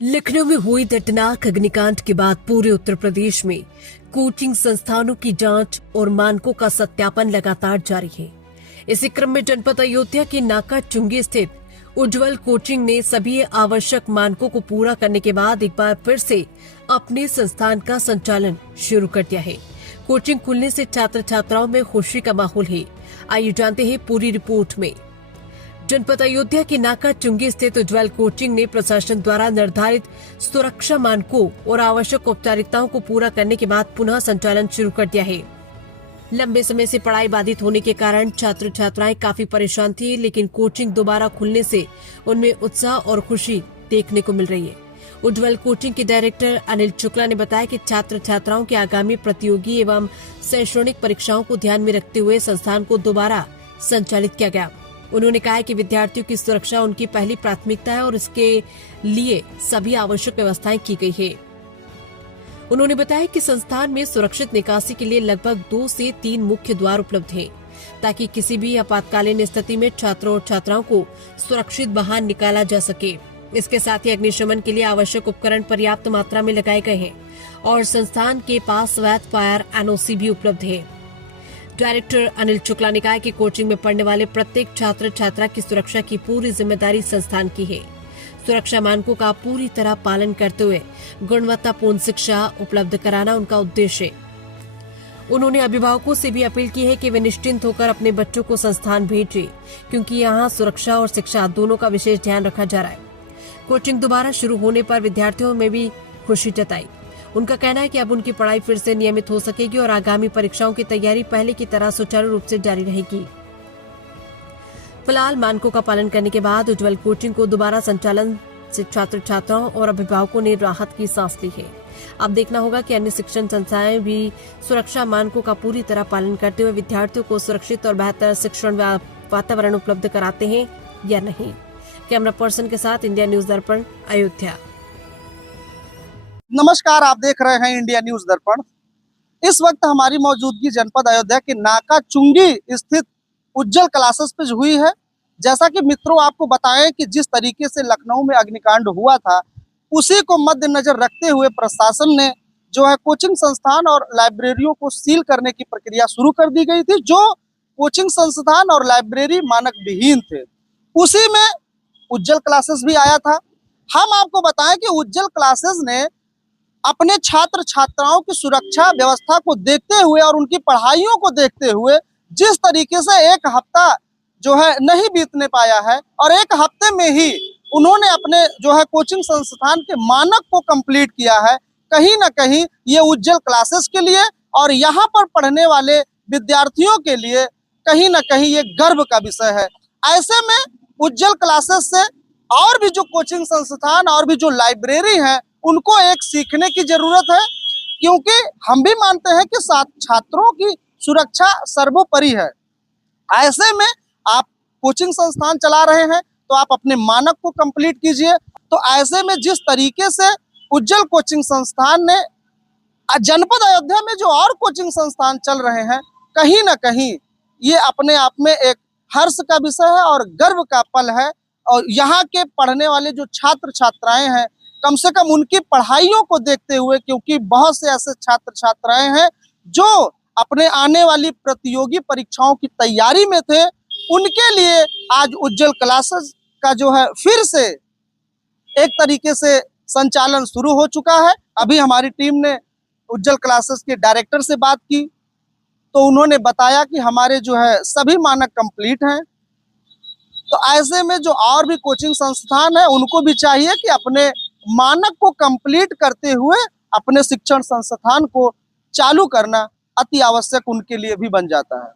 लखनऊ में हुई दर्दनाक अग्निकांड के बाद पूरे उत्तर प्रदेश में कोचिंग संस्थानों की जांच और मानकों का सत्यापन लगातार जारी है। इसी क्रम में जनपद अयोध्या के नाका चुंगी स्थित उज्जवल कोचिंग ने सभी आवश्यक मानकों को पूरा करने के बाद एक बार फिर से अपने संस्थान का संचालन शुरू कर दिया है। कोचिंग खुलने से छात्र छात्राओं में खुशी का माहौल है। आइए जानते हैं पूरी रिपोर्ट में। जनपद अयोध्या के नाका चुंगी स्थित उज्जवल कोचिंग ने प्रशासन द्वारा निर्धारित सुरक्षा मानकों और आवश्यक औपचारिकताओं को पूरा करने के बाद पुनः संचालन शुरू कर दिया है। लंबे समय से पढ़ाई बाधित होने के कारण छात्र छात्राएं काफी परेशान थी, लेकिन कोचिंग दोबारा खुलने से उनमें उत्साह और खुशी देखने को मिल रही है। उज्जवल कोचिंग के डायरेक्टर अनिल शुक्ला ने बताया कि छात्र छात्राओं के आगामी प्रतियोगी एवं शैक्षणिक परीक्षाओं को ध्यान में रखते हुए संस्थान को दोबारा संचालित किया गया। उन्होंने कहा कि विद्यार्थियों की सुरक्षा उनकी पहली प्राथमिकता है और इसके लिए सभी आवश्यक व्यवस्थाएं की गई है। उन्होंने बताया कि संस्थान में सुरक्षित निकासी के लिए लगभग 2 से 3 मुख्य द्वार उपलब्ध हैं, ताकि किसी भी आपातकालीन स्थिति में छात्रों और छात्राओं को सुरक्षित बाहर निकाला जा सके। इसके साथ ही अग्निशमन के लिए आवश्यक उपकरण पर्याप्त मात्रा में लगाए गए हैं और संस्थान के पास वैध फायर एनओसी भी उपलब्ध है। डायरेक्टर अनिल शुक्ला ने कहा कि कोचिंग में पढ़ने वाले प्रत्येक छात्र छात्रा की सुरक्षा की पूरी जिम्मेदारी संस्थान की है। सुरक्षा मानकों का पूरी तरह पालन करते हुए गुणवत्तापूर्ण शिक्षा उपलब्ध कराना उनका उद्देश्य है। उन्होंने अभिभावकों से भी अपील की है कि वे निश्चिंत होकर अपने बच्चों को संस्थान भेजें, क्योंकि यहाँ सुरक्षा और शिक्षा दोनों का विशेष ध्यान रखा जा रहा है। कोचिंग दोबारा शुरू होने पर विद्यार्थियों में भी खुशी जताई। उनका कहना है कि अब उनकी पढ़ाई फिर से नियमित हो सकेगी और आगामी परीक्षाओं की तैयारी पहले की तरह सुचारू रूप से जारी रहेगी। फिलहाल मानकों का पालन करने के बाद उज्जवल कोचिंग को दोबारा संचालन से छात्र छात्राओं और अभिभावकों ने राहत की सांस ली है। अब देखना होगा कि अन्य शिक्षण संस्थाएं भी सुरक्षा मानकों का पूरी तरह पालन करते हुए विद्यार्थियों को सुरक्षित और बेहतर शिक्षण वातावरण उपलब्ध कराते हैं या नहीं। कैमरा पर्सन के साथ इंडिया न्यूज दर्पण, अयोध्या। नमस्कार, आप देख रहे हैं इंडिया न्यूज दर्पण। इस वक्त हमारी मौजूदगी जनपद अयोध्या के नाका चुंगी स्थित उज्जवल क्लासेस पे हुई है। जैसा कि मित्रों आपको बताएं कि जिस तरीके से लखनऊ में अग्निकांड हुआ था, उसी को मद्देनजर रखते हुए प्रशासन ने जो है कोचिंग संस्थान और लाइब्रेरियों को सील करने की प्रक्रिया शुरू कर दी गई थी। जो कोचिंग संस्थान और लाइब्रेरी मानक विहीन थे, उसी में उज्जवल क्लासेस भी आया था। हम आपको बताएं कि उज्जवल क्लासेस ने अपने छात्र छात्राओं की सुरक्षा व्यवस्था को देखते हुए और उनकी पढ़ाइयों को देखते हुए जिस तरीके से एक हफ्ता जो है नहीं बीतने पाया है और एक हफ्ते में ही उन्होंने अपने जो है कोचिंग संस्थान के मानक को कंप्लीट किया है, कहीं ना कहीं ये उज्जवल क्लासेस के लिए और यहाँ पर पढ़ने वाले विद्यार्थियों के लिए कहीं ना कहीं ये गर्व का विषय है। ऐसे में उज्जवल क्लासेस से और भी जो कोचिंग संस्थान और भी जो लाइब्रेरी है, उनको एक सीखने की जरूरत है, क्योंकि हम भी मानते हैं कि छात्रों की सुरक्षा सर्वोपरि है। ऐसे में आप कोचिंग संस्थान चला रहे हैं तो आप अपने मानक को कंप्लीट कीजिए। तो ऐसे में जिस तरीके से उज्जवल कोचिंग संस्थान ने जनपद अयोध्या में जो और कोचिंग संस्थान चल रहे हैं, कहीं ना कहीं ये अपने आप में एक हर्ष का विषय है और गर्व का पल है। और यहाँ के पढ़ने वाले जो छात्र छात्राएं हैं, कम से कम उनकी पढ़ाइयों को देखते हुए, क्योंकि बहुत से ऐसे छात्र छात्राएं हैं जो अपने आने वाली प्रतियोगी परीक्षाओं की तैयारी में थे, उनके लिए आज उज्जवल क्लासेस का जो है फिर से एक तरीके से संचालन शुरू हो चुका है। अभी हमारी टीम ने उज्जवल क्लासेस के डायरेक्टर से बात की तो उन्होंने बताया कि हमारे जो है सभी मानक कंप्लीट हैं। तो ऐसे में जो और भी कोचिंग संस्थान है, उनको भी चाहिए कि अपने मानक को कंप्लीट करते हुए अपने शिक्षण संस्थान को चालू करना अति आवश्यक उनके लिए भी बन जाता है।